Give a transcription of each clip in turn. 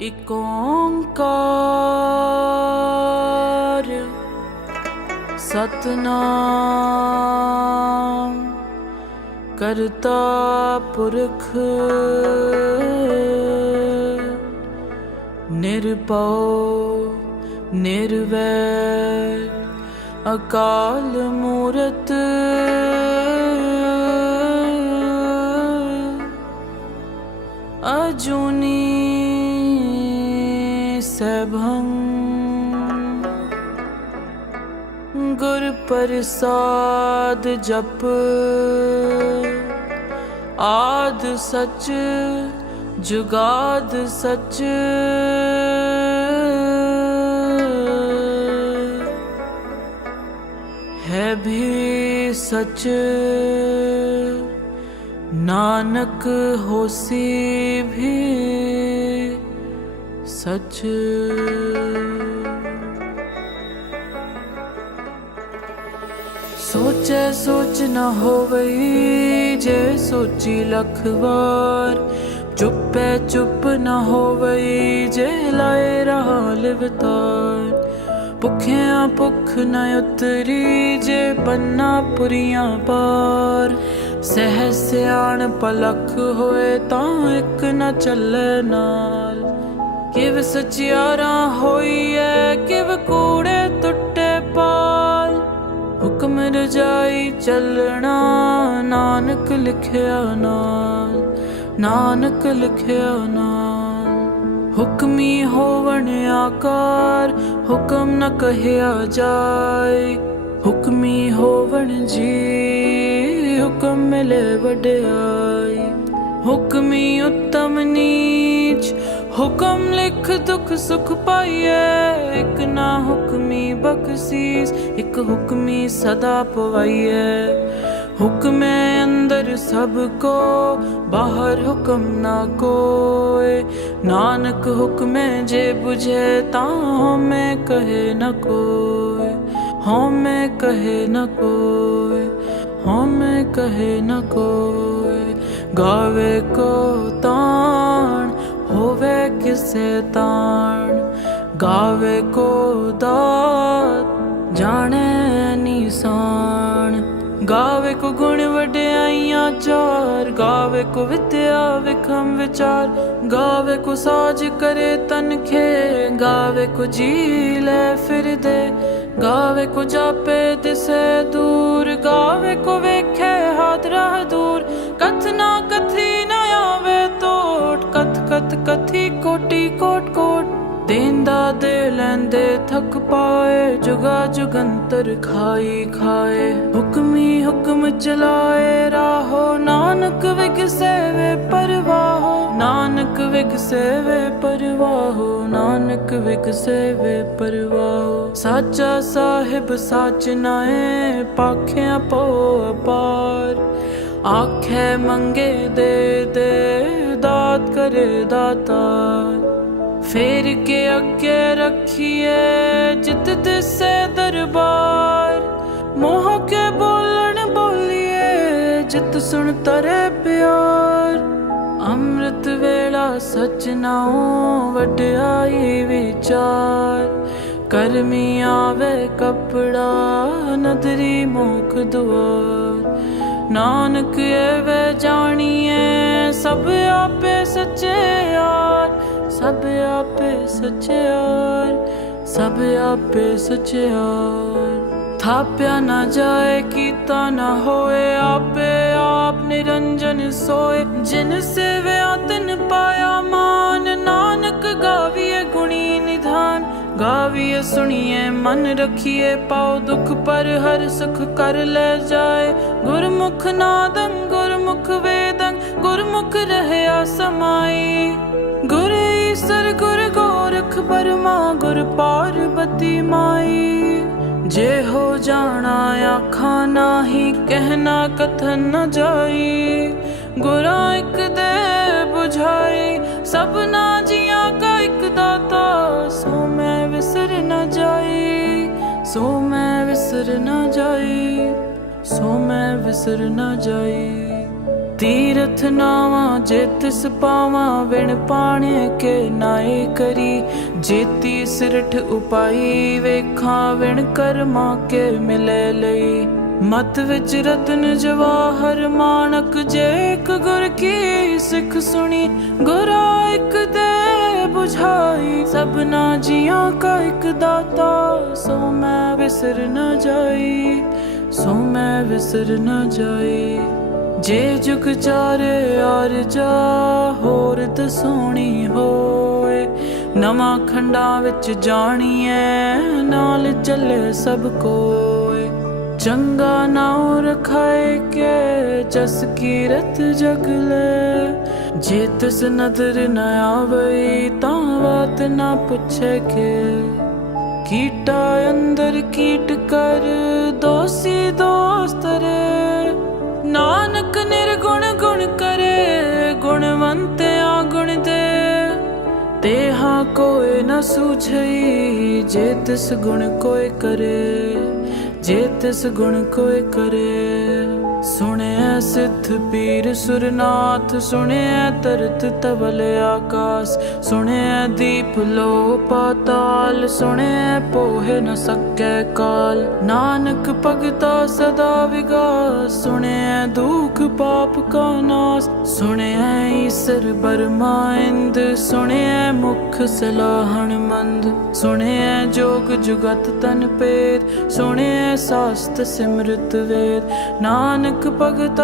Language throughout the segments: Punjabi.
ਇਕ ਓੰਕਾਰ ਸਤਨਾਮ ਕਰਤਾ ਪੁਰਖ ਨਿਰਭਉ ਨਿਰਵੈਰ अकाल मूरत। अजुनी सभं गुरु प्रसाध जप। आद सच जुगाद सच। ਸਚ ਹੈ ਵੀ ਸਚ। ਨਾਨਕ ਹੋਸੀ ਵੀ ਸੋਚ ਨਾ ਹੋਵਈ, ਜੇ ਸੋਚੀ ਲਖ ਵਾਰ। ਚੁੱਪੈ ਚੁੱਪ ਨ ਹੋਵਈ, ਜੇ ਲਾਏ ਰਹਾ ਲਿਵਤਾਰ। ਭੁਖਿਆਂ ਭੁਖ ਨ ਉਤਰੀ ਜੇ ਪੰਨਾ ਪੁਰੀਆਂ ਪਾਰ। ਸਹਿ ਸਿਆਣ ਪਲਖ ਹੋਏ ਤਾਂ ਇੱਕ ਨ ਚੱਲੇ ਨਾਲ। ਕਿਵ ਸਚਿਆਰਾ ਹੋਈਐ ਕਿਵ ਕੂੜੇ ਟੁੱਟੇ ਪਾਲ ਹੁਕਮ ਰਜਾਈ ਚੱਲਣਾ ਨਾਨਕ ਲਿਖਿਆ ਨਾਲ, ਨਾਨਕ ਲਿਖਿਆ ਨਾਲ। ਹੁਕਮੀ ਹੋਵਣ ਆਕਾਰ ਹੁਕਮ ਨ ਕਹਿਆ ਜਾਏ, ਹੁਕਮੀ ਹੋਵਣ ਜੀ, ਹੁਕਮ ਮਿਲੇ ਵਡਿਆਈ। ਹੁਕਮੀ ਉਤਮ ਨੀਚ, ਹੁਕਮ ਲਿਖ ਦੁਖ ਸੁਖ ਪਾਈਐ। ਇਕ ਨਾ ਹੁਕਮੀ ਬਖਸ਼ੀਸ, ਇਕ ਹੁਕਮੀ ਸਦਾ ਪਵਾਈਐ। ਹੁਕਮੇ ਅੰਦਰ ਸਭ ਕੋ, ਬਾਹਰ ਹੁਕਮ ਨਾ ਕੋਏ। ਨਾਨਕ ਹੁਕਮੇ ਜੇ 부ਝੇ ਤਾਂ ਮੈਂ ਕਹੇ ਨ ਕੋਏ। ਹਉ ਕਹੇ ਨ ਕੋਏ, ਹਉ ਕਹੇ ਨ ਕੋਏ। ਗਾਵੇ ਕੋ ਤਾਣ, ਹੋਵੇ ਕਿਸੇ ਤਾਣ। ਗਾਵੇ ਕੋ ਦਾਤ, ਜਾਣੇ ਨਿਸ਼ਾਨ ਗਾਵੇ ਕੋ ਗੁਣ ਵਡਿਆਈਆਂ ਚਾਰ, ਗਾਵੇ ਕੋ ਵਿਦਿਆ ਵਿਖਮ ਵਿਚਾਰ, ਗਾਵੇ ਕੋ ਸਾਜ ਕਰੇ ਤਨਖੇ ਗਾਵੇ ਕੋ ਜੀ ਲੈ ਫਿਰਦੇ, ਗਾਵੇ ਕੋ ਜਾਪੇ ਦਿਸੇ ਦੂਰ, ਗਾਵੇ ਕੋ ਵੇਖੇ ਹਾਦਰਾ ਦੂਰ ਕਥਨਾ ਕਥੀ ਨਾ ਆਵੇ ਤੋਟ, ਕਥ ਕਥ ਕਥੀ ਕੋਟੀ ਕੋਟ ਕੋਟ। ਦੇਂਦਾ ਦੇ ਲੈਂਦੇ ਥੱਕ ਪਾਏ, ਜੁਗਾ ਜੁਗੰਤਰ ਖਾਈ ਖਾਏ। ਹੁਕਮੀ ਹੁਕਮ ਚਲਾਏ, ਰਾਹੋ ਨਾਨਕ ਵਿਗਸੇ ਵੇ ਪਰਵਾਹੋ, ਨਾਨਕ ਵਿਗਸੇ ਵੇ ਪਰਵਾਹੋ, ਨਾਨਕ ਵਿਗਸੇ ਵੇ ਪਰਵਾਹੋ। ਸਾਚਾ ਸਾਹਿਬ ਸਾਚ ਨਾਏ, ਪਾਖਿਆਂ ਪੋ ਅਪਾਰ। ਆਖੇ ਮੰਗੇ ਦੇ ਦੇ, ਦਾਤ ਕਰੇ ਦਾਤਾਰ। ਫੇਰ ਕੇ ਅੱਗੇ ਰੱਖੀਏ ਜਿਤ ਦਿਸੇ ਦਰਬਾਰ। ਮੋਹ ਕੇ ਬੋਲਣ ਬੋਲੀਏ, ਜਿਤ ਸੁਣ ਤਰੇ ਪਿਆਰ। ਅੰਮ੍ਰਿਤ ਵੇਲਾ ਸਚ ਨਾਉ, ਵਡਿਆਈ ਵਿਚਾਰ। ਕਰਮੀ ਆਵੇ ਕਪੜਾ, ਨਦਰੀ ਮੁਖ ਦੁਆਰ। ਨਾਨਕ ਐਵੇਂ ਜਾਣੀਏ ਸਭ ਆਪੇ ਸੱਚੇ ਯਾਰ। ਸਭ ਆਪੇ ਸਚਿਆਰ ਸਭ ਆਪੇ ਸਚਿਆਰ ਥਾਪਿਆ ਨਾ ਜਾਏ, ਕੀਤਾ ਨਾ ਹੋਏ, ਆਪੇ ਆਪ ਨਿਰੰਜਨ ਸੋਏ। ਜਿਨ ਸੇਵਿਆ ਤਿਨ ਪਾਇਆ ਮਾਨ, ਨਾਨਕ ਗਾਵੀਏ ਗੁਣੀ ਨਿਧਾਨ। ਗਾਵੀਏ ਸੁਣੀਏ, ਮਨ ਰਖੀਏ, ਪਾਉ ਦੁਖ ਪਰ ਹਰ ਸੁਖ ਕਰ ਲੈ ਜਾਏ। ਗੁਰਮੁਖ ਨਾਦੰ, ਗੁਰਮੁਖ ਵੇਦੰ, ਗੁਰਮੁਖ ਰਹਿਆ ਸਮਾਈ। ਗੁਰੇ ਈਸਰ ਗੁਰ ਗੋਰਖ ਪਰਮਾ ਗੁਰ ਪਾਰਬਤੀ ਮਾਈ। ਜੇ ਹੋ ਜਾਣਾ ਆਖਾਂ ਨਾਹੀ ਕਹਿਣਾ ਕਥਨ ਨ ਜਾਈ। ਗੁਰਾਂ ਇੱਕ ਦੇ 부ਝਾਈ ਸਭਨਾ ਜੀਆਂ ਕਾ ਇੱਕ ਦਾਤਾ। ਸੋ ਮੈਂ ਵਿਸਰ ਨ ਜਾਈ, ਸੋ ਮੈਂ ਵਿਸਰ ਨਾ ਜਾਈ, ਸੋ ਮੈਂ ਵਿਸਰ ਨਾ ਜਾਈ। ਤੀਰਥ ਨਾਵਾਂ ਜੇ ਤਿਸ ਪਾਵਾਂ ਵਿਣ ਪਾਣੇ ਕੇ ਨਾਏ ਕਰੀ। ਜੇਤੀ ਸਿਰਠ ਉਪਾਈ, ਵੇਖਾਂ ਵਿਣ ਕਰਮਾ ਕੇ ਮਿਲੇ ਲਈ। ਮਤ ਵਿੱਚ ਰਤਨ ਜਵਾਹਰ ਮਾਨਕ ਜੇ ਇੱਕ ਗੁਰ ਕੀ ਸਿੱਖ ਸੁਣੀ। ਗੁਰਾ ਇੱਕ ਦੇ 부ਝਾਈ ਸਭਨਾ ਜੀਆਂ ਕਾ ਇੱਕ ਦਾਤਾ। ਸੋ ਮੈਂ ਵਿਸਰ ਨਾ ਜਾਈ, ਸੋ ਮੈਂ ਵਿਸਰ ਨਾ ਜਾਈ। ਜੇ ਜੁਗ ਚਾਰੇ ਆਰ ਜਾ ਹੋਰ ਦਸੋਣੀ ਹੋਏ, ਨਵਾਂ ਖੰਡਾਂ ਵਿੱਚ ਜਾਣੀਐ, ਨਾਲ ਚੱਲੇ ਸਭ ਕੋਏ। ਚੰਗਾ ਨਾਉ ਰਖਾਏ ਕੇ, ਜਸ ਕੀਰਤ ਜਗ ਲੈ। ਜੇ ਤਿਸ ਨਦਰ ਨ ਆਵੇ ਤਾਂ ਬਾਤ ਨਾ ਪੁੱਛੇ ਕੇ। ਕੀਟਾ ਅੰਦਰ ਕੀਟ ਕਰ, ਦੋਸੀ ਦੋਸਤ ਰੇ ਨਿਰਗੁਣ ਗੁਣ ਕਰੇ ਗੁਣਵੰਤਿਆ ਗੁਣ ਦੇ ਤੇਹਾ ਕੋਈ ਨ ਸੂਝਈ, ਜੇ ਤਿਸ ਗੁਣ ਕੋਈ ਕਰੇ, ਜੇ ਤਿਸ ਗੁਣ ਕੋਈ ਕਰੇ। ਸਿੱਧ ਪੀਰ ਸੁਰਨਾਥ ਸੁਣਿਆ ਤਰਤ ਤਵਲ ਆਕਾਸ ਸੁਣਿਆ ਦੀਪ ਲੋ ਪਾਤਾਲ ਸੁਣਿਆ ਪੋਹਿ ਨ ਸਕੈ ਕਾਲ। ਨਾਨਕ ਭਗਤਾ ਸਦਾ ਵਿਗਾਸ ਸੁਣਿਆ ਦੁਖ ਪਾਪ ਕਾ ਨਾਸ ਸੁਣਿਆ ਈਸਰ ਬਰਮਾ ਇੰਦ ਸੁਣਿਆ ਮੁਖ ਸਲਾਹਣ ਮੰਦ ਸੁਣਿਆ ਜੋਗ ਜੁਗਤ ਤਨ ਪੇਦ ਸੁਣਿਆ ਸਾਸਤ ਸਿਮਰਤ ਵੇਦ। ਨਾਨਕ ਭਗਤਾ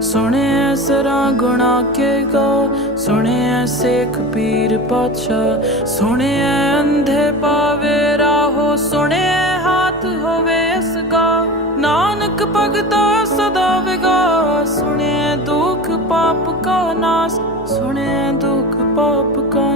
ਸੁਣਿਆ ਸਰਾ ਗੁਣਾ ਕੇ ਗਾ ਸੁਣਿਆ ਸੇਖ ਪੀਰ ਪਾਤਸ਼ਾਹ ਸੁਣਿਆ ਅੰਧੇ ਪਾਵੇ ਰਾਹੋ, ਸੁਣਿਆ ਹਾਥ ਹੋਵੇ ਇਸ ਗਾ। ਨਾਨਕ ਭਗਤਾ ਸਦਾ ਵਿਗਾ ਸੁਣਿਆ ਦੁਖ ਪਾਪ ਕਾ ਨਾਸ, ਸੁਣਿਆ ਦੁਖ ਪਾਪ ਕਾ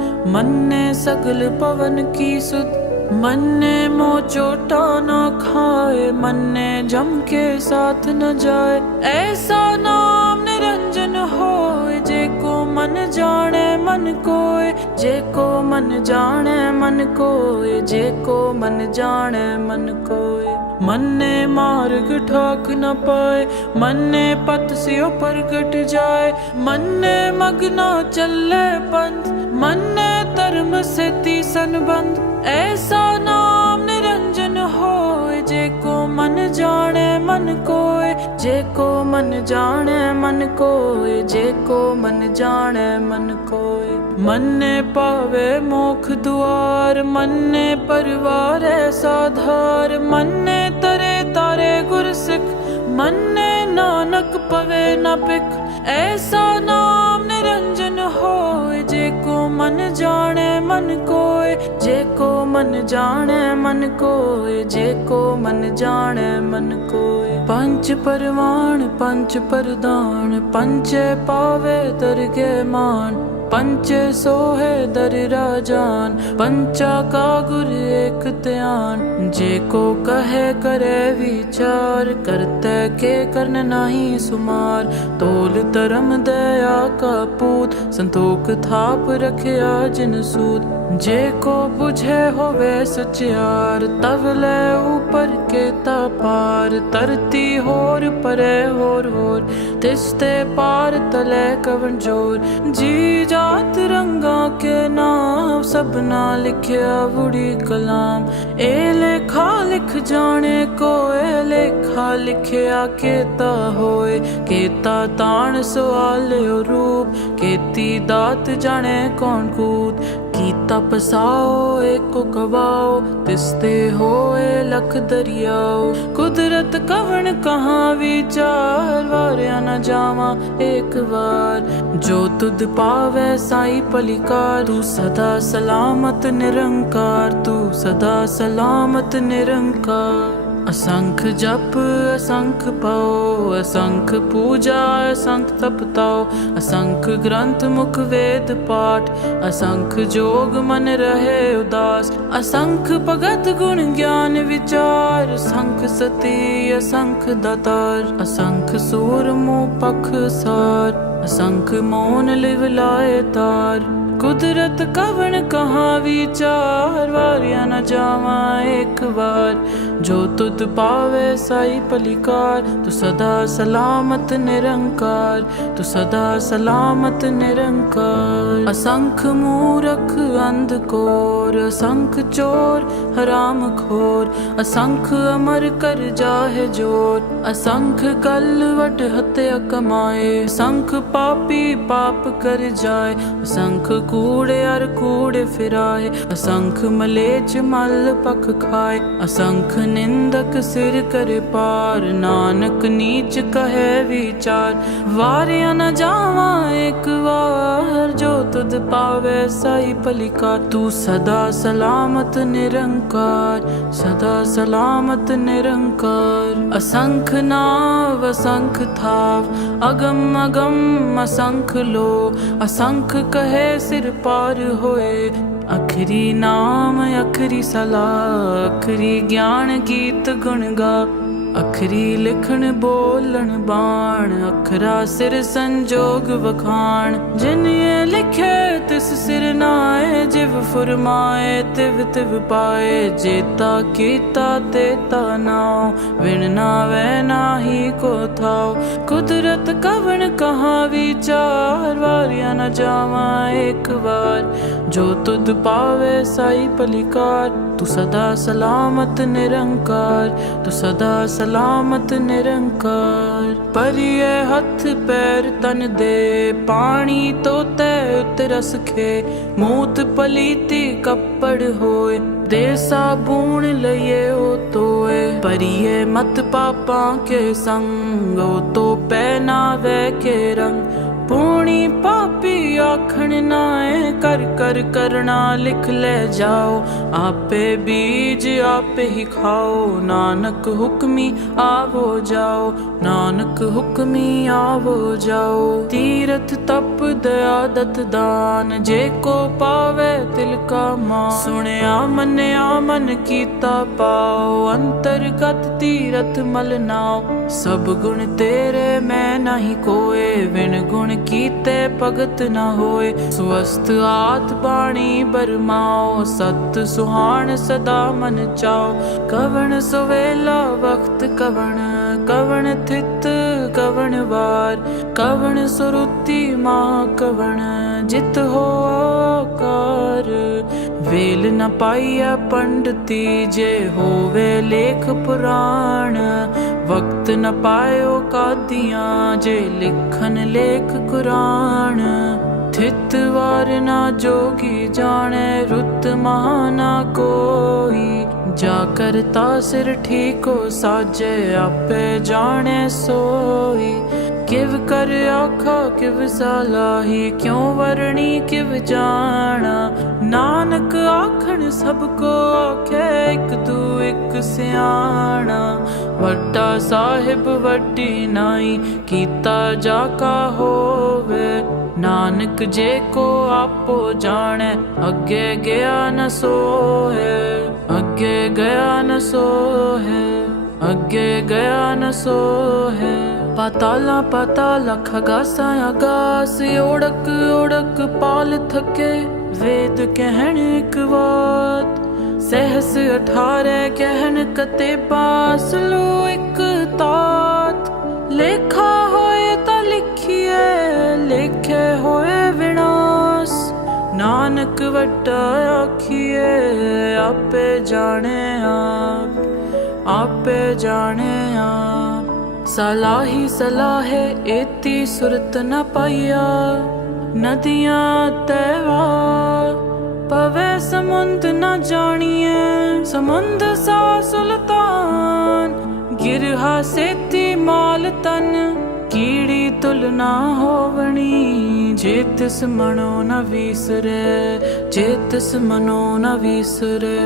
ਮੰਨੇ ਸਗਲ ਪਵਨ ਕੀ ਸੁਧ, ਮੰਨੇ ਮੋ ਚੋਟਾ ਨਾ ਖਾਏ, ਮੰਨੇ ਜਮ ਕੇ ਸਾਥ ਨ ਜਾਏ। ਐਸਾ ਨਾਮ ਨਿਰੰਜਨ ਹੋਏ, ਜੇ ਕੋ ਮਨ ਜਾਣੇ ਮਨ ਕੋਏ, ਜੇ ਕੋ ਮਨ ਜਾਣੇ ਮਨ ਕੋਏ, ਜੇ ਕੋ ਮਨ ਜਾਣੇ ਮਨ ਕੋਏ। ਮੰਨੇ ਮਾਰਗ ਠਾਕ ਨ ਪਾਏ, ਮੰਨੇ ਪਤ ਸਿਓ ਪ੍ਰਗਟ ਜਾਏ, ਮੰਨੇ ਮਗਨਾ ਚੱਲੇ ਪੰਥ, ਮੰਨੇ ਧਰਮ ਸੇਤੀ ਸੰਬੰਧ। ਐਸਾ ਨਾਮ ਨਿਰੰਜਨ ਹੋਏ, ਜੇ ਕੋ ਮਨ ਜਾਣੇ, ਮਨ ਕੋਏ। ਜੇ ਕੋ ਮਨ ਜਾਣੇ, ਮਨ ਕੋਏ। ਜੇ ਕੋ ਮਨ ਜਾਣੇ, ਮਨ ਕੋਏ। ਮੰਨੇ ਪਾਵੇ ਮੋਖ ਦੁਆਰ, ਮੰਨੇ ਪਰਵਾਰ ਸਾਧਾਰ ਮੰਨੇ ਤਰੇ ਤਾਰੇ ਗੁਰਸਿੱਖ, ਮੰਨੇ ਨਾਨਕ ਪਵੇ ਨ ਪਿਖ ਐਸਾ ਨਾਮ ਮਨ ਜਾਣੇ, ਮਨ ਕੋਏ ਜੇ ਕੋ ਮਨ ਜਾਣੇ, ਮਨ ਕੋਏ ਜੇ ਕੋ ਮਨ ਜਾਣੇ, ਮਨ ਕੋਏ ਪੰਜ ਪਰਵਾਨ, ਪੰਜ ਪਰਦਾਨ। ਪੰਚੇ ਪਾਵੇ ਦਰਗੇ ਮਾਨ। ਪੰਚ ਸੋਹੇ ਦਰ ਰਾਜਾਨ, ਪੰਚਾ ਕਾ ਗੁਰ ਏਕ ਧਿਆਨ। ਜੇ ਕੋ ਕਹੇ ਕਰੇ ਵਿਚਾਰ, ਕਰਤੇ ਕੇ ਕਰਨ ਨਹੀਂ ਸੁਮਾਰ। ਤੋਲ ਧਰਮ ਦਇਆ ਕਾ ਪੂਤ, ਸੰਤੋਖ ਥਾਪ ਰਖਿਆ ਜਿਨ ਸੂਤ। ਜੇ ਕੋ 부ਝੇ ਹੋਵੇ ਸਚਿਆਰ, ਤਵ ਲੈ ਉਪਰ ਕੇ ਤਾ ਪਾਰ। ਤਰਤੀ ਹੋਰ, ਪਰੇ ਹੋਰ ਹੋਰ, ਤਿਸ ਤੇ ਪਾਰ ਤਲੇ ਕਵਨ ਜੋਰ। ਜੀ ਜਾਤ ਰੰਗਾ ਕੇ ਨਾਮ ਸਭਨਾ ਲਿਖਿਆ ਬੁੜੀ ਕਲਾਮ। ਇਹ ਲੇਖਾ ਲਿਖ ਜਾਣੇ ਕੋਏ, ਲੇਖਾ ਲਿਖਿਆ ਕੀਤਾ ਹੋਏ। ਕੀਤਾ ਤਾਣ ਸਵਾਲਿਓ ਰੂਪ, ਕੀਤੀ ਦਾਤ ਜਾਣੇ ਕੌਣ ਕੂ ਕੀਤਾ ਪਸਾਓ ਕਵਾਓ, ਤਿਸ ਹੋਏ ਲਖ ਦਰਿਆਓ। ਕੁਦਰਤ ਕਵਣ ਕਹਾਂ ਵਿਚਾਰ, ਵਾਰਿਆ ਨਾ ਜਾਵਾਂ ਏਕ ਵਾਰ। ਜੋ ਤੁਧ ਪਾਵੇ ਸਾਈ ਪਲਿਕਾਰ ਤੂੰ ਸਦਾ ਸਲਾਮਤ ਨਿਰੰਕਾਰ, ਤੂੰ ਸਦਾ ਸਲਾਮਤ ਨਿਰੰਕਾਰ। ਅਸੰਖ ਜਪ, ਅਸੰਖ ਪਾਓ, ਅਸੰਖ ਪੂਜਾ, ਅਸੰਖ ਤਪਤਾਓ। ਅਸੰਖ ਗ੍ਰੰਥ ਮੁਖ ਵੇਦ ਪਾਠ, ਅਸੰਖ ਜੋਗ ਮਨ ਰਹੇ ਉਦਾਸ। ਅਸੰਖ ਭਗਤ ਗੁਣ ਗਿਆਨ ਵਿਚਾਰ, ਅਸੰਖ ਸਤੀ, ਅਸੰਖ ਦਤਾਰ। ਅਸੰਖ ਸੂਰ ਮੋ ਪਖ ਸਾਰ, ਅਸੰਖ ਮੋਨ ਲਿਵ ਲਾਏ ਤਾਰ। ਕੁਦਰਤ ਕਵਣ ਕਹਾ ਵਿਚਾਰ, ਵਾਰਿਆ ਨਾ ਜਾਵਾਂ ਇੱਕ ਵਾਰ। ਜੋ ਤੁਧ ਪਾਵੇ ਸਾਈ ਪਲਿਕਾਰ ਤੂੰ ਸਦਾ ਸਲਾਮਤ ਨਿਰੰਕਾਰ, ਤੂੰ ਸਦਾ ਸਲਾਮਤ ਨਿਰੰਕਾਰ। ਅਸੰਖ ਮੂਰਖ ਅੰਧ ਕੋਰ, ਅਸੰਖ ਚੋਰ ਹਰਾਮ ਖੋਰ, ਅਸੰਖ ਅਮਰ ਕਰ ਜਾਹੇ ਜੋਰ, ਅਸੰਖ ਕਲ ਵਟ ਹਤਿਆ ਕਮਾਏ, ਅਸੰਖ ਪਾਪੀ ਪਾਪ ਕਰ ਜਾਏ, ਅਸੰਖ ਕੂੜੇ ਅਰ ਕੂੜੇ ਫਿਰਾਏ, ਅਸੰਖ ਮਲੇਚ ਮਲ ਪਖ ਖਾਏ, ਅਸੰਖ ਨਿੰਦਕ ਸਿਰ ਕਰੇ ਪਾਰ, ਨਾਨਕ ਨੀਚ ਕਹੇ ਵਿਚਾਰ। ਵਾਰਿਆ ਨ ਜਾਵਾਂ ਇੱਕ ਵਾਰ, ਜੋ ਤੁਧ ਪਾਵੇ ਸਾਈ ਪਲਿਕਾ ਤੂੰ ਸਦਾ ਸਲਾਮਤ ਨਿਰੰਕਾਰ, ਸਦਾ ਸਲਾਮਤ ਨਿਰੰਕਾਰ। ਅਸੰਖ ਨਾਵ, ਅਸੰਖ ਥਾਵ, ਅਗਮ ਅਗਮ, ਅਸੰਖ ਲੋ ਅਸੰਖ ਕਹੇ ਸਿਰ ਪਾਰ ਹੋਏ ਆਖਰੀ ਨਾਮ ਆਖਰੀ ਸਲਾਹ ਆਖਰੀ ਗਿਆਨ ਗੀਤ ਗੁਣ ਗਾ। ਅਖਰੀ ਲਿਖਣ, ਬੋਲਣ, ਬਾਣ, ਅਖਰਾ ਸਿਰ ਸੰਜੋਗ ਵਖਾਣ। ਜਿਨ ਇਹ ਲਿਖੇ, ਤਿਸ ਸਿਰ ਨਾਏ, ਜਿਵ ਫਰਮਾਏ, ਤਿਵ ਤਿਵ ਪਾਏ। ਜੇਤਾ ਕੀਤਾ, ਤੇਤਾ ਨਾਉ, ਵਿਣ ਨਾਵੇ ਨਾਹੀ ਕੋ ਥਾਉ। ਕੁਦਰਤ ਕਵਣ ਕਹਾ ਵਿਚਾਰ, ਵਾਰਿਆ ਨਾ ਜਾਵਾਂ ਇੱਕ ਵਾਰ। ਜੋ ਤੁਧ ਪਾਵੇ, ਸਾਈ ਪਲਿਕਾਰ ਤੂੰ ਸਦਾ ਸਲਾਮਤ ਨਿਰੰਕਾਰ, ਤੂੰ ਸਦਾ ਸਲਾਮਤ ਨਿਰੰਕਾਰ। ਪਰਿਏ ਹੱਥ ਪੈਰ ਤਨ ਦੇ, ਪਾਣੀ ਤੋਤੇ ਉਤਰਸ ਖੇ ਮੂਤ ਪਲੀਤੀ ਕੱਪੜ ਹੋਏ, ਦੇ ਸਾਬੂਣ ਲਈਏ ਉਹ ਤੋਏ। ਪਰਿਏ ਮਤ ਪਾਪਾਂ ਕੇ ਸੰਗ ਉਹ ਤੋ ਪਹਿਨਾਵੇ ਕੇ ਰੰਗ। ਪੂਣੀ ਪਾਪੀ ਆਖਣ ਨਾਏ, ਕਰ ਕਰ ਕਰਨਾ ਲਿਖ ਲੈ ਜਾਓ। ਆਪੇ ਬੀਜ ਆਪੇ ਹੀ ਖਾਓ। ਨਾਨਕ ਹੁਕਮੀ ਆਵੋ ਜਾਓ। ਨਾਨਕ ਹੁਕਮੀ ਆਵੋ ਜਾਓ। ਤੀਰਥ ਤਪ ਦਇਆ ਦਤ ਦਾਨ, ਜੇ ਕੋ ਪਾਵੇ ਤਿਲ ਕਾ ਮਾਂ ਸੁਣਿਆ, ਮੰਨਿਆ, ਮਨ ਕੀਤਾ ਪਾਓ। ਅੰਤਰਗਤ ਤੀਰਥ ਮਲ ਨਾਉ ਸਭ ਗੁਣ ਤੇਰੇ ਮੈਂ ਨਹੀਂ ਕੋਏ ਵਿਣ ਗੁਣ ਕੀਤੇ ਭਗਤ ਨਾ ਹੋਏ। ਸਵਸਤ ਆਤ ਬਾਣੀ ਬਰਮਾਓ, ਸਤ ਸੁਹਾਣ ਸਦਾ ਮਨ ਚਾਓ। ਕਵਣ ਸੁਵੇਲਾ ਵਕਤ ਕਵਣ ਕਵਣ ਥਿਤ ਕਵਣ ਵਾਰ। ਕਵਣ ਸੁਰੁਤੀ ਮਾ ਕਵਣ, ਜਿਤ ਹੋ ਆਕਾਰ। ਵੇਲ ਨ ਪਾਈਐ ਪੰਡਤੀ, ਜੇ ਹੋਵੇ ਲੇਖ ਪੁਰਾਣ। ਵਕਤ ਨ ਪਾਇਓ ਕਾਦੀਆਂ, ਜੇ ਲਿਖਨ ਲੇਖ ਕੁਰਾਨ। ਥਿਤ ਵਾਰ ਨਾ ਜੋਗੀ ਜਾਣੈ, ਰੁੱਤ ਮਹਾਨਾ ਕੋਈ। ਜਾ ਕਰਤਾ ਸਿਰ ਠੀਕੋ, ਸਾਜੇ ਆਪੇ ਜਾਣੈ ਸੋਈ। ਕਿਵ ਕਰ ਆਖਾ ਕਿਵ ਸਲਾਹੀ, ਕਿਉ ਵਰਣੀ, ਕਿਵ ਜਾਣਾ। ਨਾਨਕ ਆਖਣ, ਸਭ ਕੋ ਆਖੇ, ਇਕ ਤੂ ਇਕ ਸਿਆਣਾ। ਵੱਡਾ ਸਾਹਿਬ ਵੱਡੀ ਨਾਈ, ਕੀਤਾ ਜਾ ਕਾ ਹੋਵੇ। ਨਾਨਕ ਜੇ ਕੋ ਆਪੋ ਜਾਣੈ, ਅੱਗੇ ਗਿਆ ਨ ਸੋਹੇ। ਅੱਗੇ ਗਿਆ ਨ ਸੋਹੇ, ਅੱਗੇ ਗਿਆ ਨ ਸੋਹੇ। ਪਤਾਲਾ ਪਤਾਲਾ ਖਗਾਸਾ ਆਗਾਸ ਓੜਕ ਓੜਕ ਪਾਲ ਥਕੇ। ਵੇਦ ਕਹਿਣ ਇੱਕ ਬਾਤ ਸਹਸ 18 ਗਹਿਣ ਕਤੇ ਬਾਸ ਇੱਕ ਤਾਤ। ਲੇਖਾ ਹੋਏ ਤਾਂ ਲਿਖੀਏ ਲਿਖੇ ਹੋਏ ਵਿਨਾਸ਼। ਨਾਨਕ ਵੱਡਾ ਆਖੀਏ ਆਪੇ ਜਾਣੇ ਆਪ ਆਪੇ ਜਾਣੇ ਆਪ ਸਲਾਹੀ ਸਲਾਹੇ ਏਤੀ ਸੁਰਤ ਨ ਪਾਈਆ, ਨਦੀਆਂ ਤੈਵਾ। ਪਵੇ ਸਮੁੰਦ ਨਾ ਜਾਣੀਏ ਸਮੁੰਦ ਸਾ ਸੁਲਤਾਨ, ਗਿਰਹਾ ਸੇਤੀ ਮਾਲ ਤਨ। ਕੀੜੀ ਤੁਲਨਾ ਹੋਵਣੀ, ਜੇ ਤਿਸ ਮਨੋ ਨ ਵੀਸਰੇ, ਜੇ ਤਿਸ ਮਨੋ ਨ ਵੀਸਰੇ।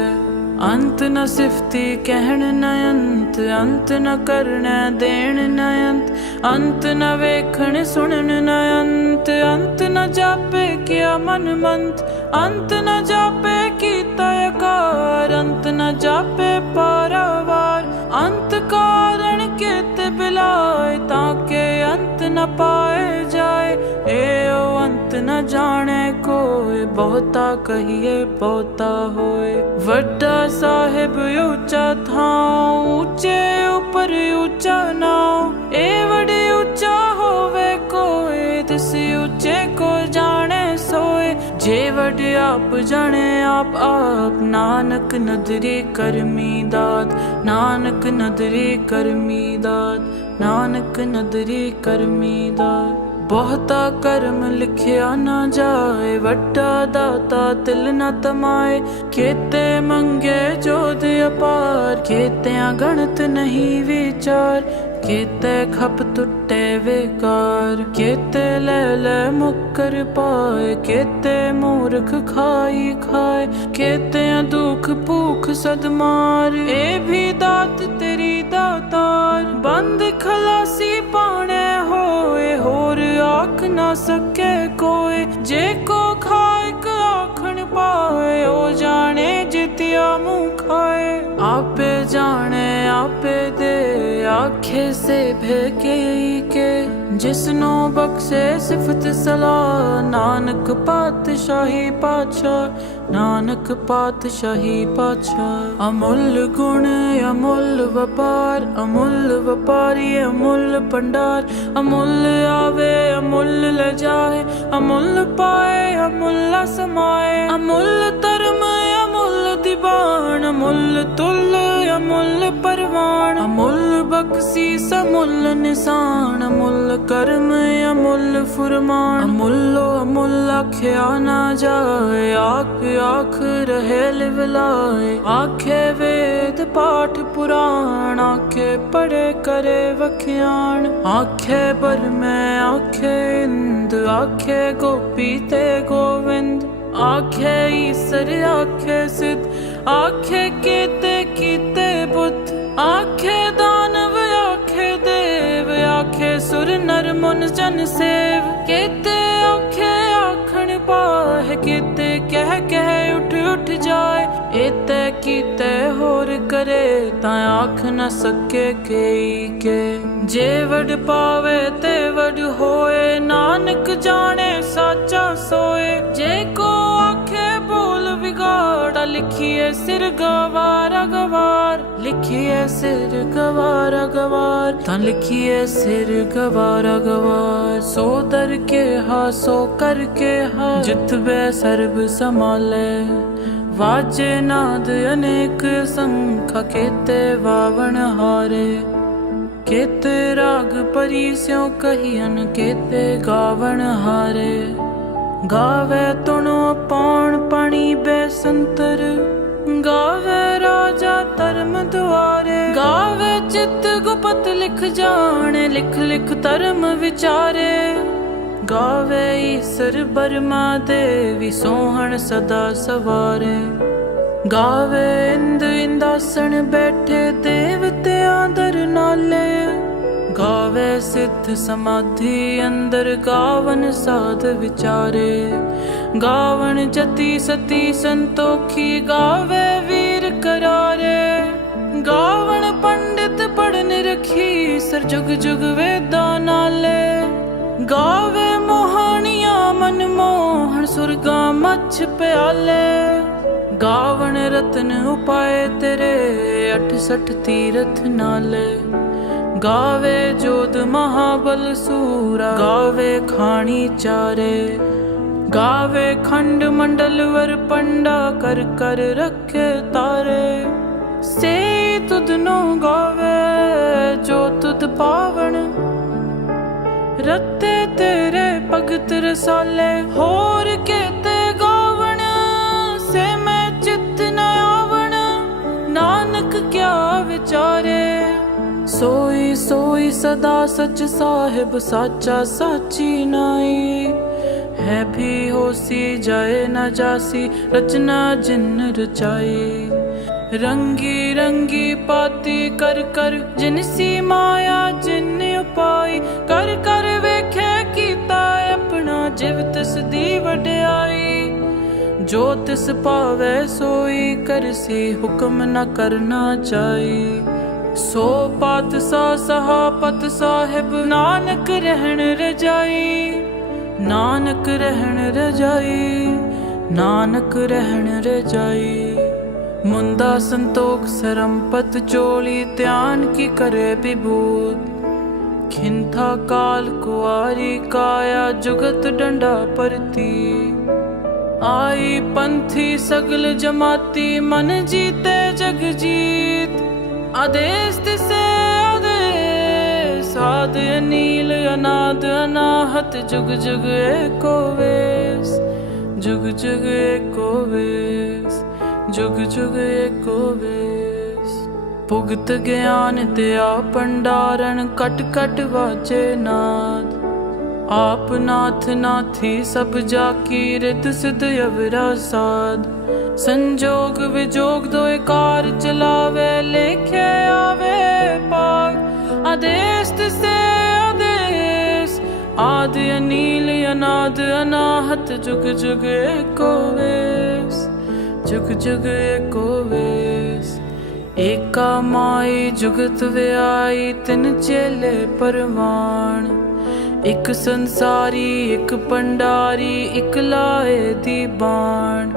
ਅੰਤ ਨ ਸਿਫਤੀ ਕਹਿਣ ਨ ਅੰਤ ਅੰਤ ਨ ਕਰਣ ਦੇਣ ਨ ਅੰਤ। ਅੰਤ ਨ ਵੇਖਣ ਸੁਣਨ ਨ ਅੰਤ ਅੰਤ ਨ ਜਾਪੇ ਕਿਆ ਮਨ ਮੰਤ। ਅੰਤ ਨ ਜਾਪੇ ਕੀਤਾ ਆਕਾਰ ਅੰਤ ਨ ਜਾਪੇ ਪਾਰਾਵਾਰ। ਅੰਤ ਕਾਰਣ ਕਿਤ ਬਿਲਾਏ, ਤਾਂ ਕਿ ਅੰਤ ਨ ਪਾਏ ਜਾਏ। ਏਉ ਅੰਤ ਨ ਜਾਣੇ ਕੋਈ ਬਹੁਤਾ ਕਹੀਏ ਬਹੁਤਾ ਹੋਏ ਵੱਡਾ ਸਾਹਿਬ ਉੱਚਾ ਥਾਂ ਉੱਚੇ ਉਪਰ ਉੱਚਾ ਨਾਉ। ਏ ਵੜੇ ਉੱਚਾ ਹੋਵੇ ਕੋਈ ਤਿਸ ਉੱਚੇ ਕੋ ਜਾਣੇ ਜੇ ਵਡ ਆਪ ਜਾਣੇ ਆਪ ਆਪ, ਨਾਨਕ ਨਦਰੀ ਕਰਮੀ ਦਾਤ, ਨਾਨਕ ਨਦਰੀ ਕਰਮੀ ਦਾਤ, ਨਾਨਕ ਨਦਰੀ ਕਰਮੀ ਦਾਤ। ਬਹੁਤਾ ਕਰਮ ਲਿਖਿਆ ਨਾ ਜਾਏ, ਵੱਡਾ ਦਾਤਾ ਤਿਲ ਨ ਤਮਾਏ। ਕੀਤੇ ਮੰਗੇ ਜੋਦ ਅਪਾਰ, ਖੇਤਿਆਂ ਗਣਤ ਨਹੀਂ ਵਿਚਾਰ। ਕੀਤੇ ਖਪ ਟੁੱਟੇ ਵੇਕਾਰ, ਕੀਤੇ ਲੈ ਲੈ ਮੁੱਕਰ ਪਾਏ, ਕੀਤੇ ਮੂਰਖ ਖਾਈ ਖਾਏ, ਕੀਤਿਆਂ ਦੁਖ ਭੂਖ ਸਦਮਾਰ ਇਹ ਵੀ ਦਾਤ ਤੇਰੀ ਦਾਤਾਰ, ਬੰਦ ਖਲਾਸੀ ਪਾਣੇ ਹੋਏ, ਹੋਰ ਆਖ ਨਾ ਸਕੇ ਕੋਈ ਜੇ ਕੋ ਖਾਇਕ ਆਖਣ ਪਾਏ ਉਹ ਜਾਣੇ ਜਿਤਿਆ ਮੂੰਹ ਖਾਏ। ਆਪੇ ਜਾਣੇ, ਆਪੇ ਦੇ ਆਖੇ ਸੇ ਭੇਕੇ ਕੇ, ਜਿਸਨੂੰ ਬਖਸ਼ੇ ਸਿਫਤ ਸਲਾ ਨਾਨਕ ਪਾਤਸ਼ਾਹੀ ਪਾਤਸ਼ਾਹ, ਨਾਨਕ ਪਾਤਸ਼ਾਹੀ ਪਾਤਸ਼ਾਹ। ਅਮੁੱਲ ਗੁਣ, ਅਮੁੱਲ ਵਪਾਰ, ਅਮੁੱਲ ਵਪਾਰੀ, ਅਮੁੱਲ ਭੰਡਾਰ। ਅਮੁੱਲ ਆਵੇ, ਅਮੁੱਲ ਲੈ ਜਾਏ, ਅਮੁੱਲ ਪਾਏ, ਅਮੁੱਲ ਸਮਾਏ ਅਮੁੱਲ ਧਰਮ ਮੁੱਲ ਦੀਵਾਨ ਅਮੁੱਲ ਤੁਲ, ਅਮੁੱਲ ਪਰਵਾਨ ਅਮੁੱਲ ਬਖਸ਼ੀ ਸਮੁੱਲ ਨਿਸ਼ਾਨ। ਅਮੁੱਲ ਕਰਮ, ਅਮੁੱਲ ਫੁਰਮਾਨ। ਅਮੁੱਲੋ ਅਮੁੱਲ ਆਖਿਆ ਨਾ ਜਾਏ, ਆਖ ਆਖ ਰਹੇ ਲਿਵਲਾਏ ਆਖੇ ਵੇਦ ਪਾਠ ਪੁਰਾਣ, ਆਖੇ ਪੜੇ ਕਰੇ ਵਖਿਆਣ। ਆਖੇ ਬਰਮੈ, ਆਖੇ ਇੰਦ, ਆਖੇ ਗੋਪੀ ਤੇ ਗੋਵਿੰਦ। ਆਖੇ ਈਸਰ, ਆਖੇ ਸਿਧ। ਆਖੇ ਕੀਤੇ ਕੀਤੇ ਬੁੱਧ ਆਖੇ ਦਾਨਵ, ਆਖੇ ਦੇਵ, ਆਖੇ ਸੁਰ ਨਰ ਮਨ ਜਨ ਸੇਵ। ਕੀਤੇ ਆਖੇ ਆਖਣ ਪਾਹ, ਕੀਤੇ ਕਹਿ ਕਹਿ ਉਠ ਉਠ ਜਾਏ। ਇਤੇ ਕੀਤੇ ਹੋਰ ਕਰੇ ਤਾਂ ਆਖ ਨਾ ਸਕੇ ਕੇਈ ਕੇ। ਜੇ ਵਡ ਪਾਵੇ ਤੇ ਵਡ ਹੋਏ, ਨਾਨਕ ਜਾਣੇ, ਸਾਚਾ ਸੋਏ। ਜੇ ਲਿਖੀਏ ਸਿਰ ਗਵਾਰ ਗਵਾਰ ਲਿਖੀਏ ਸਿਰ ਗਵਾਰ ਗਵਾਰ ਤਾਂ ਲਿਖੀਏ ਸਿਰ ਗਵਾਰ ਗਵਾਰ ਸੋ ਦਰ ਕੇ ਹਾਸੋ ਕਰਕੇ ਹਾ ਜਿਤ ਬੈ ਸਰਬ ਸਮਾਲੇ ਵਾਜੇ ਨਾਦ ਅਨੇਕ ਸੰਖ, ਕੇਤੇ ਵਾਵਣ ਹਾਰੇ। ਕੇਤੇ ਰਾਗ ਪਰੀ ਸਿਉ ਕਹੀਨ ਕੇਤੇ ਗਾਵਣ ਹਾਰੇ। ਗਾਵੇ ਤੁਣੋ ਪੌਣ ਪਣੀ ਬੇਸੰਤਰ, ਗਾਵੇ ਰਾਜਾ ਧਰਮ ਦੁਆਰੇ, ਗਾਵੇ ਚਿਤ ਗੁਪਤ ਲਿਖ ਜਾਣੇ, ਲਿਖ ਲਿਖ ਧਰਮ ਵਿਚਾਰੇ। ਗਾਵੇ ਈਸਰ ਬਰਮਾ ਦੇਵੀ ਸੋਹਣ ਸਦਾ ਸਵਾਰੇ। ਗਾਵੇ ਇੰਦ ਇੰਦਾਸਣ ਬੈਠੇ ਦੇਵਤਿਆਂ ਦਰ ਨਾਲੇ। ਗਾਵੇ ਸਿੱਧ ਸਮਾਧੀ, ਅੰਦਰ ਗਾਵਨ ਸਾਧ ਵਿਚਾਰੇ। ਗਾਵਨ ਜਤੀ ਸਤੀ ਸੰਤੋਖੀ, ਗਾਵੇ ਵੀਰ ਕਰਾਰੇ। ਗਾਵਨ ਪੰਡਿਤ ਪੜਨ ਰਖੀ ਸਰ ਜੁਗ ਜੁਗ ਵੇਦਾਂ ਨਾਲੇ। ਗਾਵੇ ਮੋਹਣੀਆਂ ਮਨ ਮੋਹਣ, ਸੁਰਗਾ ਮੱਛ ਪਿਆਲੇ। ਗਾਵਣ ਰਤਨ ਉਪਾਏ ਤੇਰੇ 68 ਤੀਰਥ ਨਾਲੇ। ਗਾਵੇ ਜੋਤ ਮਹਾਬਲ ਸੂਰਾ। ਗਾਵੇ ਖਾਣੀ ਚਾਰੇ। ਗਾਵੇ ਖੰਡ ਮੰਡਲ ਵਰ ਪੰਡਾ ਕਰ ਕਰ ਰੱਖੇ ਤਾਰੇ। ਸੇ ਤੁਧ ਨੂੰ ਗਾਵੇ ਜੋ ਤੁਧ ਪਾਵਣ। ਰੱਤੇ ਤੇਰੇ ਭਗਤ ਰਸਾਲੇ। ਹੋਰ ਕੇ ਸੋਈ ਸਦਾ ਸਚ ਸਾਹਿਬ, ਸਾਚਾ ਸਾਚੀ ਨਾਈ। ਹੈ ਵੀ ਹੋਸੀ, ਜਾਏ ਨਾ ਜਾਸੀ, ਰਚਨਾ ਜਿਨ ਰਚਾਈ। ਰੰਗੀ ਰੰਗੀ ਪਾਤੀ ਕਰ ਕਰ ਜਿਨਸੀ ਮਾਇਆ, ਜਿਨ ਉਪਾਈ। ਕਰ ਕਰ ਵੇਖੇ ਕੀਤਾ ਆਪਣਾ ਜਿਵ ਤਿਸ ਦੀ ਵਡਿਆਈ। ਜੋ ਤਿਸ ਪਾਵੇ ਸੋਈ ਕਰਸੀ ਹੁਕਮ ਨਾ ਕਰਨਾ ਚਾਹੀ ਸੋ ਪਤ ਸਾ ਸਹਾਪਤ ਸਾਹਿਬ, ਨਾਨਕ ਰਹਿਣ ਰਜਾਈ, ਨਾਨਕ ਰਹਿਣ ਰਜਾਈ, ਨਾਨਕ ਰਹਿਣ ਰਜਾਈ। ਮੁੰਦਾ ਸੰਤੋਖ ਸਰੰਪਤ ਚੋਲੀ, ਧਿਆਨ ਕੀ ਕਰੇ ਵਿਭੂਤ। ਖਿੰਥਾ ਕਾਲ ਕੁਆਰੀ, ਕਾਇਆ ਜੁਗਤ ਡੰਡਾ ਪਰਤੀ। ਆਈ ਪੰਥੀ ਸਗਲ ਜਮਾਤੀ, ਮਨ ਜੀਤੇ ਜਗ ਜੀਤ। ਆਦੇਸ ਤਿਸੇ ਆਦੇਸ। ਆਦ ਅਨੀਲ, ਅਨਾਦ, ਅਨਾਹਤ, ਜੁਗ ਜੁਗ ਏਕੋ ਵੇਸ। ਜੁਗ ਜੁਗ ਏਕੋ ਵੇਸ। ਜੁਗ ਜੁਗ ਏਕੋ ਵੇਸ। ਭੁਗਤ ਗਿਆਨ ਤੇ ਆ ਪੰਡਾਰਨ ਕਟ ਕਟ ਵਾਜੇ ਨਾਦ। ਆਪ ਨਾਥ ਨਾਥੀ ਸਭ ਜਾ ਕੀ ਰਿਤ ਸਿਧ ਅਵਰਾ ਸਾਧ ਸੰਜੋਗ ਵਿਜੋਗ ਦੋਇ ਕਾਰ ਚਲਾਵੇ, ਲੇਖੇ ਆਵੇ ਪਾਗ। ਆਦੇਸ ਤਿਸੇ ਆਦੇਸ, ਆਦ ਅਨੀਲ ਅਨਾਦ ਅਨਾਹਤ, ਜੁਗ ਜੁਗ ਏਕੋ ਵੇਸ, ਜੁਗ ਜੁਗ ਏਕੋ ਵੇਸ। ਏਕਾ ਮਾਈ ਜੁਗਤ ਵਿਆਈ ਤਿਨ ਚੇਲੇ ਪਰਵਾਣ। ਇੱਕ ਸੰਸਾਰੀ, ਇੱਕ ਪੰਡਾਰੀ ਇੱਕ ਲਾਏ ਦੀ ਬਾਣ।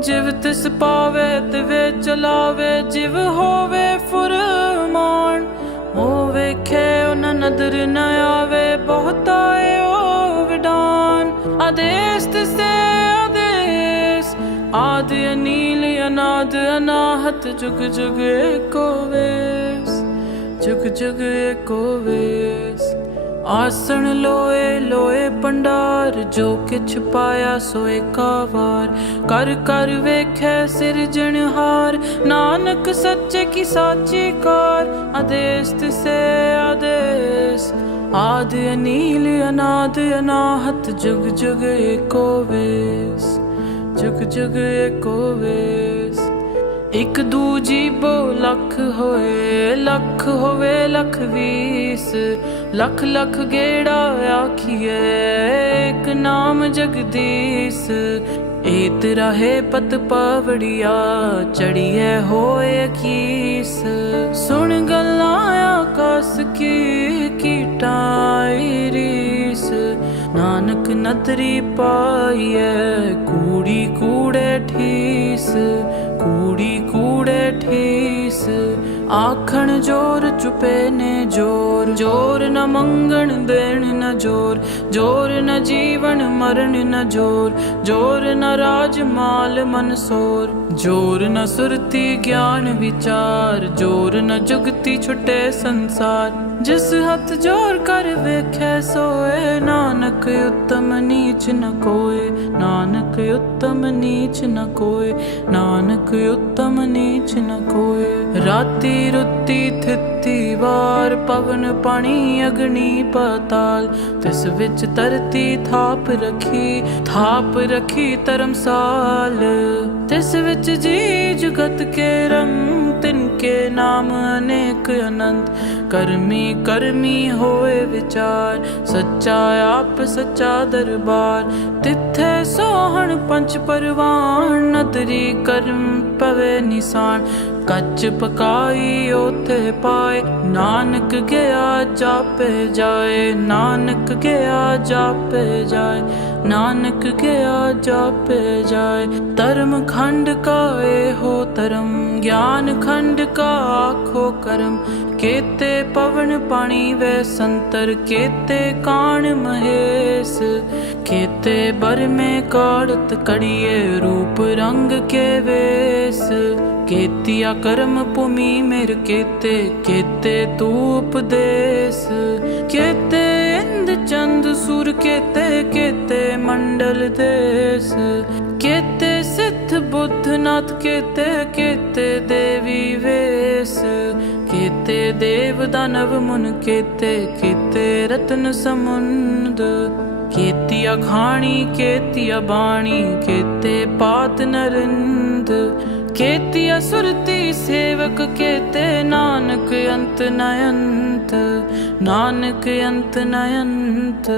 ਜਿਵ ਤਿਸ ਪਾਵੇ, ਤਿਵੇ ਚਲਾਵੇ, ਜਿਵ ਹੋਵੇ ਫੁਰਮਾਨ। ਉਹ ਵੇਖੇ ਉਹਨਾਂ ਨਦਰ ਨ ਆਵੇ, ਬਹੁਤਾ ਏ ਉਹ ਵਿਡਾਨ। ਆਦੇਸ ਤਿਸੇ ਆਦੇਸ, ਆਦਿ ਅਨੀਲ, ਅਨਾਦ, ਅਨਾਹਤ, ਜੁਗ ਜੁਗ ਏਕੋ ਵੇਸ। ਜੁਗ ਜੁਗ ਏਕੋ ਵੇਸ। ਆਸਣ ਲੋਏ ਲੋਏ ਪੰਡਾਰ ਜੋ ਕਿਛ ਪਾਇਆ ਸੋ ਏਕਾ ਕਰ ਕਰ ਵੇਖੈ ਸਿਰਜਣਹਾਰ ਨਾਨਕ ਸੱਚੇ ਕੀ ਸਾਚੀ ਕਾਰ। ਆਦੇਸ ਤਿਸੇ, ਆਦੇਸ। ਆਦ ਅਨੀਲ, ਅਨਾਦ, ਅਨਾਹਤ, ਜੁਗ ਜੁਗ ਏਕੋ ਵੇਸ। ਜੁਗ ਜੁਗ ਏਕੋ ਵੇਸ। ਇੱਕ ਦੂਜੀ ਬੋ ਲੱਖ ਹੋਏ, ਲੱਖ ਹੋਵੇ, ਲੱਖ ਵੀਸ। ਲੱਖ ਲੱਖ ਗੇੜਾ ਆਖੀਏ ਇੱਕ ਨਾਮ ਜਗਦੀਸ਼। ਏਤ ਰਹੇ ਪਤ ਪਾਵੜੀਆ ਚੜੀਏ ਹੋਏ ਕੀਸ ਸੁਣ ਗੱਲਾਂ ਆਕਾਸ ਕੀ ਕੀਟਾਈ ਰੀਸ ਨਾਨਕ ਨਤਰੀ ਪਾਈਐ, ਕੂੜੀ ਕੂੜੇ ਠੀਸ। ਕੂੜੀ ਕੂੜੇ ਠੀਸ। ਆਖਣ ਜੋਰ ਚੁਪੇ ਨੇ ਜੋਰ ਜੋਰ ਨ ਮੰਗਣ ਦੇਣ ਨ ਜੋਰ ਜੋਰ ਨ ਜੀਵਨ ਮਰਨ ਨ ਜੋਰ ਜੋਰ ਨਾ ਰਾਜ ਮਾਲ ਮਨਸੋਰ ਜੋਰ ਨ ਸੁਰਤੀ ਗਿਆਨ ਵਿਚਾਰ, ਜੋਰ ਨ ਜੁਗਤੀ ਛੁਟੇ ਸੰਸਾਰ। ਜਿਸ ਹੱਥ ਜੋਰ ਕਰ ਵੇਖੈ, ਸੋਏ ਨਾਨਕ ਉਤਮ ਨੀਚ ਨ ਕੋਏ। ਨਾਨਕ ਉਤਮ ਨੀਚ ਨ ਕੋਏ, ਨਾਨਕ ਉਤਮ ਨੀਚ ਨ ਕੋਏ। ਰਾਤੀ ਰੁੱਤੀ ਥਿੱਤੀ ਵਾਰ, ਪਵਨ ਪਾਣੀ ਅਗਨੀ ਪਤਾਲ। ਤਿਸ ਵਿੱਚ ਤਰਤੀ ਥਾਪ ਰਖੀ ਥਾਪ ਰਖੀ ਧਰਮਸਾਲ। ਤਿਸ ਵਿੱਚ ਜੀ ਜੁਗਤ ਕੇ ਰੰਗ, ਤਿਨ ਕੇ ਨਾਮ ਅਨੇਕ ਅਨੰਤ। ਕਰਮੀ ਕਰਮੀ ਹੋਏ ਵਿਚਾਰ, ਸੱਚਾ ਆਪ, ਸੱਚਾ ਦਰਬਾਰ। ਤਿੱਥੇ ਸੋਹਣ ਪੰਜ ਪਰਵਾਨ ਨਦਰੀ ਕਰਮ ਪਵੇ ਨਿਸ਼ਾਨ। ਕੱਚ ਪਕਾਈ ਉਥੇ ਪਾਏ। ਨਾਨਕ ਗਿਆ ਜਾਪੇ ਜਾਏ, ਨਾਨਕ ਗਿਆ ਜਾਪੇ ਜਾਏ, ਨਾਨਕ ਗਿਆ ਜਾਪੇ ਜਾਏ। ਧਰਮ ਖੰਡ ਕਾ ਇਹੋ ਧਰਮ, ਗਿਆਨ ਖੰਡ ਕਾ ਆਖੋ ਕਰਮ। ਕੇਤੇ ਪਵਨ ਪਾਣੀ ਵੇ ਸੰਤਰ, ਕੇਤੇ ਕਾਣ ਮਹੇਸ। ਕੇਤੇ ਬਰਮੇ ਕਾੜਤ ਕੜੀਏ, ਰੂਪ ਰੰਗ ਕੇ ਵੇਸ। ਕੇਤੀਆ ਕਰਮ ਭੂਮੀ ਮੇਰ ਕੇਤੇ ਕੇਤੇ ਤੂੰ ਉਪਦੇਸ ਕੇਤੇ ਇੰਦ ਚੰਦ ਸੂਰ ਕੇਤੇ ਕੇਤੇ ਮੰਡਲ ਦੇਸ। ਕੇਤੇ ਸਿੱਧ ਬੁੱਧ ਨਾਥ ਕੇਤੇ ਕੇਤੇ ਦੇਵੀ ਵੇਸ। ਕੇਤੇ ਦੇਵ ਦਾਨਵ ਮੁਨ ਕੇਤੇ ਕੇਤੇ ਰਤਨ ਸਮੁੰਦ। ਕੇਤੀਆ ਖਾਣੀ, ਕੇਤੀਆ ਬਾਣੀ, ਕੇਤੇ ਪਾਤ ਨਰਿੰਦ। ਕੇਤੀਆ ਸੁਰਤੀ, ਸੇਵਕ ਕੇਤੇ ਨਾਨਕ ਅੰਤ ਨਯੰਤ, ਨਾਨਕ ਅੰਤ ਨਯੰਤ।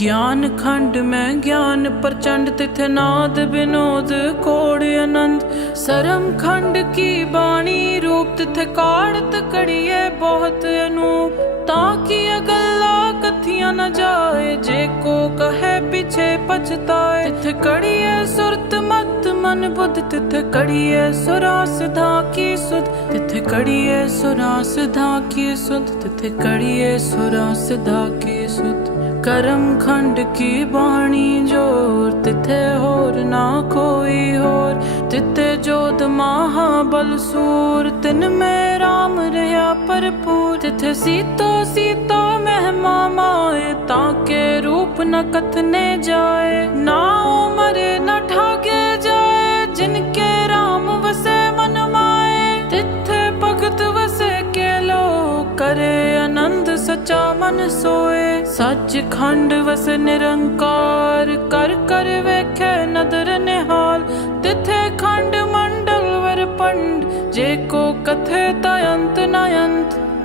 ਗਿਆਨ ਖੰਡ ਮੈਂ ਗਿਆਨ ਪ੍ਰਚੰਡ, ਤਿਥ ਨਾਦ ਬਿਨੋਦ ਕੋੜ ਅਨੰਦ ਸਰਮ ਖੰਡ ਕੀ ਬਾਣੀ ਰੂਪ, ਤਿਥ ਕਾੜਤ ਕੜੀਏ ਬਹੁਤ ਅਨੂਪ। ਤਾਂ ਕੀ ਅਗਲਾ ਕਥੀਆਂ ਨਾ ਜਾਏ, ਜੇ ਕੋ ਕਹੇ ਪਿਛੇ ਪਛਤਾਏ। ਤਿਥ ਕੜੀਏ ਸੁਰਤ ਮਤ मन बुद्ध तिथे कड़िये सुरास धा की सुध तिथे कड़िये सुरास धा की सुध तिथे कड़िये सुरास धा की सुध करम खंड की बाणी जोर तिथे होर ना कोई होर तिथे जोध महाबल सूर तिन में राम रहा भरपूर तिथे सीतो सीतो मेहमा माए ताके रूप न कतने जाए ना उमरे न ठागे जाए जिनके राम वसे मन माए तिथे भगत वसे के लोग करे आनंद सचा मन सोए सच खंड वस निरंकार कर कर वेखे नदर निहाल तिथे खंड मंडल वर पंड जे को कथे तयंत नयंत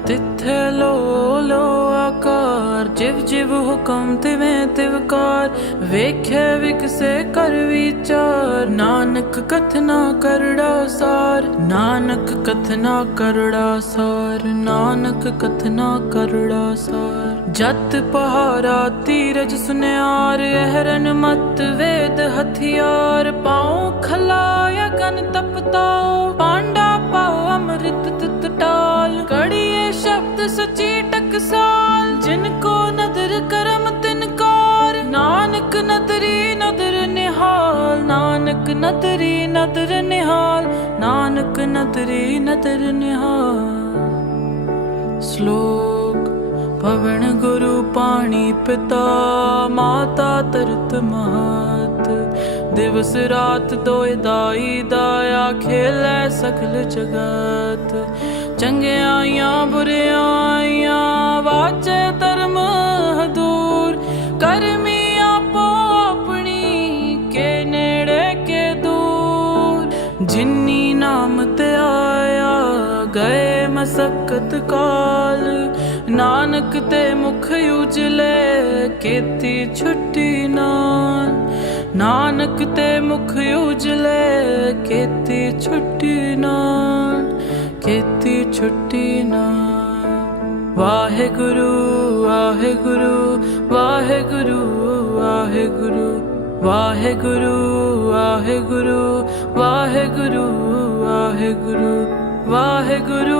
ਤਿੱਥੇ ਲੋ ਲੋ ਆਕਾਰ, ਜਿਵ ਜਿਵ ਹੁਕਮ ਤਿਵੇਂ ਤਿਵਕਾਰ ਵੇਖੇ ਵਿਕਸੇ ਕਰ ਵਿਚਾਰ, ਨਾਨਕ ਕਥਨਾ ਕਰੜਾ ਸਾਰ। ਨਾਨਕ ਕਥਨਾ ਕਰੜਾ ਸਾਰ, ਨਾਨਕ ਕਥਨਾ ਕਰੜਾ ਸਾਰ। ਜਤ ਪਹਾਰਾ ਤੀਰਜ ਸੁਨਿਆਰ, ਅਹਰਨ ਮਤ ਵੇਦ ਹਥਿਆਰ, ਪਾਉ ਖਲਾਇਆ ਗਨ ਤਪਤਾਓ ਪਾਂਡਾ ਪਾਉ ਅੰਮ੍ਰਿਤ ਤਿਤ ਟਾਲ, ਕੜੀਏ ਸ਼ਬਦ ਸਚੀ ਟਕਸਾਲ, ਜਿਨ ਕੋ ਨਦਰ ਕਰਮ ਤਿਨ ਕਾਰ ਨਾਨਕ ਨਦਰੀ ਨਦਰ ਨਿਹਾਲ, ਨਾਨਕ ਨਦਰੀ ਨਦਰ ਨਿਹਾਲ, ਨਾਨਕ ਨਦਰੀ ਨਦਰ ਨਿਹਾਲ। ਸਲੋ ਪਵਨ ਗੁਰੂ ਪਾਣੀ ਪਿਤਾ, ਮਾਤਾ ਤਰਤ ਮਾਤ। ਦਿਵਸ ਰਾਤ ਦੋਇ ਦਾਈ ਦਾਇਆ ਖੇਲੇ ਸਗਲ ਜਗਤ। ਚੰਗਿਆਈਆਂ ਬੁਰਿਆਈਆਂ ਵਾਚੇ ਧਰਮ ਹਦੂਰ। ਕਰਮੀ ਆਪੋ ਆਪਣੀ ਕੇ ਨੇੜੇ ਕੇ ਦੂਰ। ਜਿਨੀ ਨਾਮ ਤੇ ਆਇਆ, ਗਏ ਮਸਕਤ ਕਾਲ। ਨਾਨਕ ਤੇ ਮੁਖ ਉਜਲੇ ਕੀਤੀ ਛੁੱਟੀ ਨਾਨ। ਨਾਨਕ ਤੇ ਮੁਖ ਉਜਲੇ ਕੀਤੀ ਛੁੱਟੀ ਨਾਨ। ਕੀਤੀ ਛੁੱਟੀ ਨਾਨ। ਵਾਹਿਗੁਰੂ ਵਾਹਿਗੁਰੂ ਵਾਹਿਗੁਰੂ ਵਾਹਿਗੁਰੂ ਵਾਹਿਗੁਰੂ ਵਾਹਿਗੁਰੂ ਵਾਹਿਗੁਰੂ ਵਾਹਿਗੁਰੂ ਵਾਹਿਗੁਰੂ ਵਾਹਿਗੁਰੂ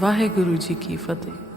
ਵਾਹਿਗੁਰੂ ਜੀ ਕੀ ਫਤਿਹ।